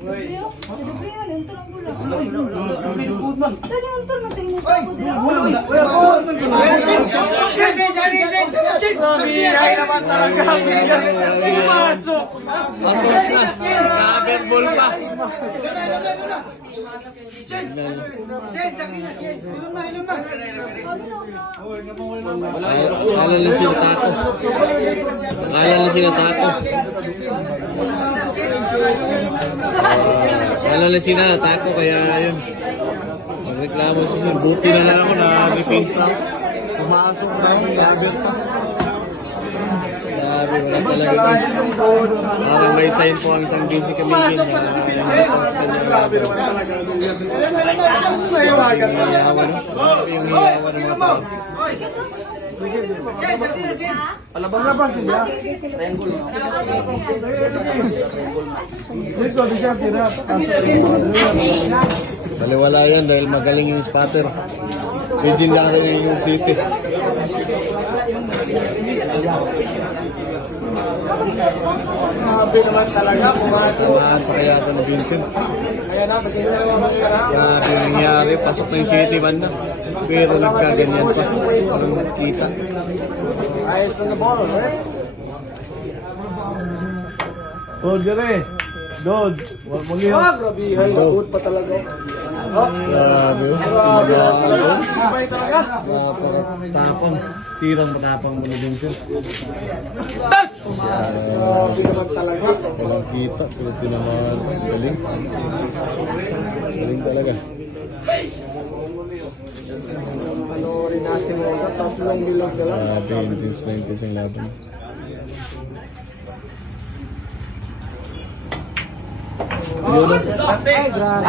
Debreo? Debreo, unton ang gulang. Good man. Dali, unton man sa inyo ako dito. Ay naman talaga. Pumasok. Nakabetball pa. Kala na sila tako. Kala na sila tako. Kala na sila tako kaya yun. Magreklamo sila. Buti na lang ako na defense. Pumasok na yung gabit pa. Grabe, wala talaga. Parang may sign po ang isang busy kami din. Grabe naman talaga. Mahiwagan pa. Yung hiyawan ng mga tao. Palabang-labang sila. Dito, di siya tira. Baliwala yan dahil magaling yung spotter. Virgin lang rin yung city. Grabe naman talaga. Pumasok. Samahan pa kaya ako ng Vincent. Kaya na, pasensya na naman ka na. Grabe yung nangyari. Pasok na yung city man na. Pero nagkaganyan pa. Walang kita. Ayos na ball, right? Dod, dire. Dod. Huwag mo liyo. Grabe, hay, good pa talaga. Grabe. Sabay talaga. Tapang. Tirang matapang mo ni Vincent. Grabe naman talaga. Walang kita. Pero tinamaan. Galing. Galing talaga. Panoorin natin mo sa tatlong bilog na lang. Grabe. Intense na intense yung laban. Ay, grabe.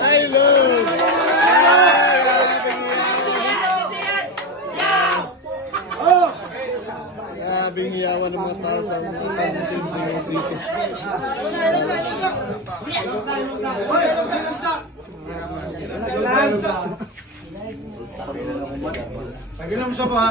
Ay, Lord! Grabe yung hiyawan ng mga tao sa city. Sagilan mo siya po ha.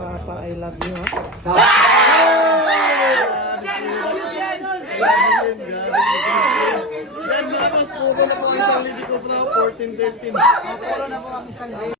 Papa, I love you, ha? Mas puro na po isang lidi ko pa 14-13.